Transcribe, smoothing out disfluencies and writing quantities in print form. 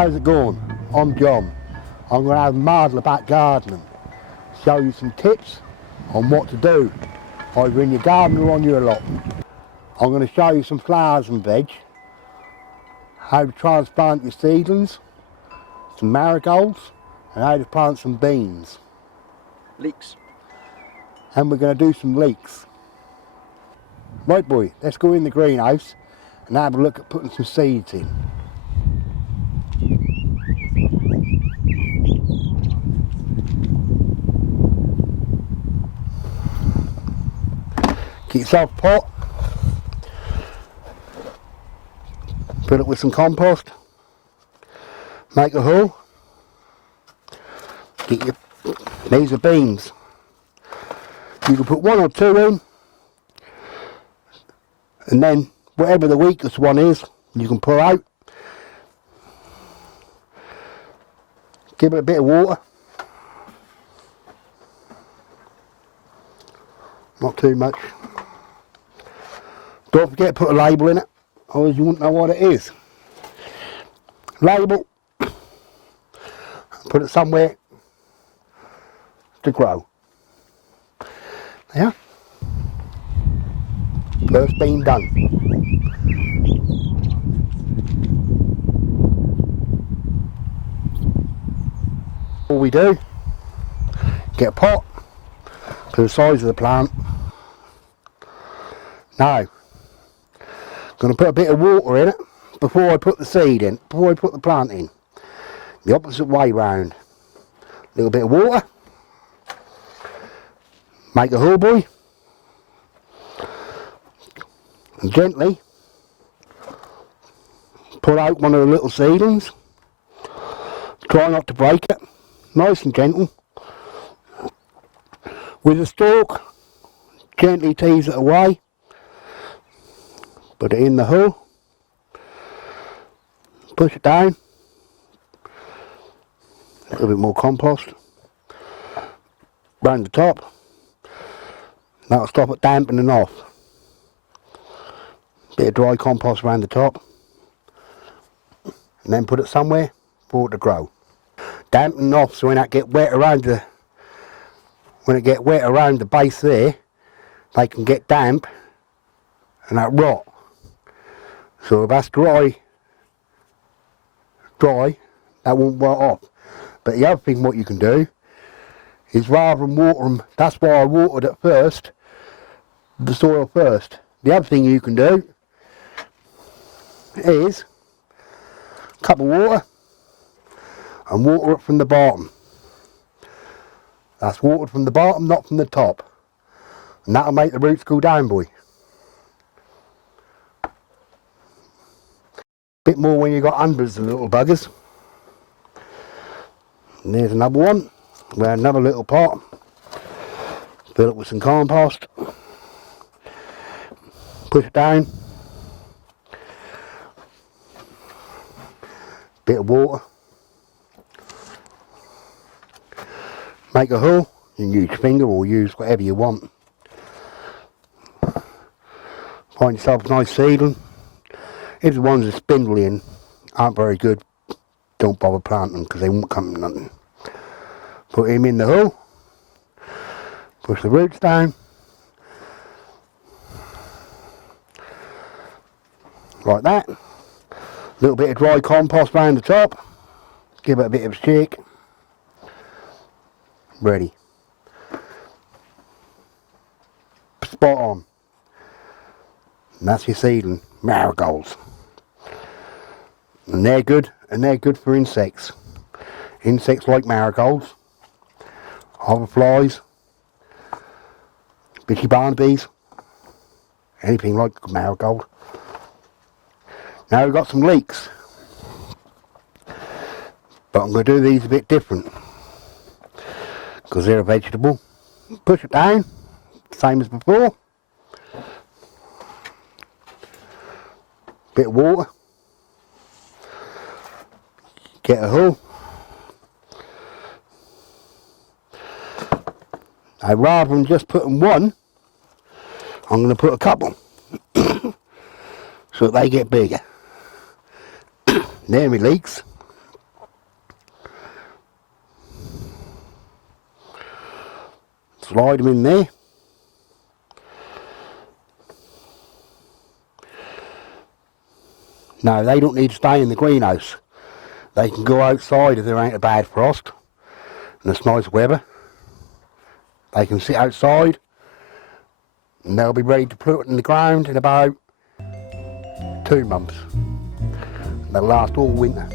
How's it going? I'm John. I'm going to have a marvel about gardening. Show you some tips on what to do, either in your garden or on your allotment. I'm going to show you some flowers and veg, how to transplant your seedlings, some marigolds, and how to plant some beans. Leeks. And we're going to do some leeks. Right boy, let's go in the greenhouse and have a look at putting some seeds in. Get yourself a pot, fill it with some compost, make a hole, get your, these are beans. You can put one or two in, and then whatever the weakest one is, you can pull out. Give it a bit of water, not too much. Don't forget to put a label in it, otherwise you won't know what it is. Label, put it somewhere to grow. Yeah, first bean done. All we do, get a pot to the size of the plant. Now, going to put a bit of water in it before I put the seed in, before I put the plant in. The opposite way round. A little bit of water. Make a hole boy. And gently pull out one of the little seedlings. Try not to break it. Nice and gentle. With a stalk, gently tease it away. Put it in the hole, push it down, a little bit more compost, round the top, that'll stop it dampening off. Bit of dry compost around the top, and then put it somewhere for it to grow. Dampening off so when it get wet around the, base there, they can get damp and that rot. So if that's dry, that won't rot off. But the other thing what you can do is rather than water them, that's why I watered it first, the soil first. The other thing you can do is a cup of water and water it from the bottom. That's watered from the bottom, not from the top. And that'll make the roots go down, boy. Bit more when you've got hundreds of little buggers. And there's another one. We have another little pot. Fill it with some compost. Push it down. Bit of water. Make a hole. You can use your finger or use whatever you want. Find yourself a nice seedling. If the ones that spindly in aren't very good, don't bother planting them because they won't come to nothing. Put him in the hole, push the roots down, like that. A little bit of dry compost around the top, give it a bit of a shake. Ready. Spot on. And that's your seedling, marigolds. And they're good for insects. Insects like marigolds, hoverflies, bitchy barnabys, anything like marigold. Now we've got some leeks, but I'm going to do these a bit different because they're a vegetable. Push it down, same as before. Bit of water. Get a hole. Now rather than just putting one, I'm going to put a couple so that they get bigger. There my leeks. slide them in there. No, they don't need to stay in the greenhouse. They can go outside if there ain't a bad frost and it's nice weather. They can sit outside and they'll be ready to put it in the ground in about 2 months. They'll last all winter.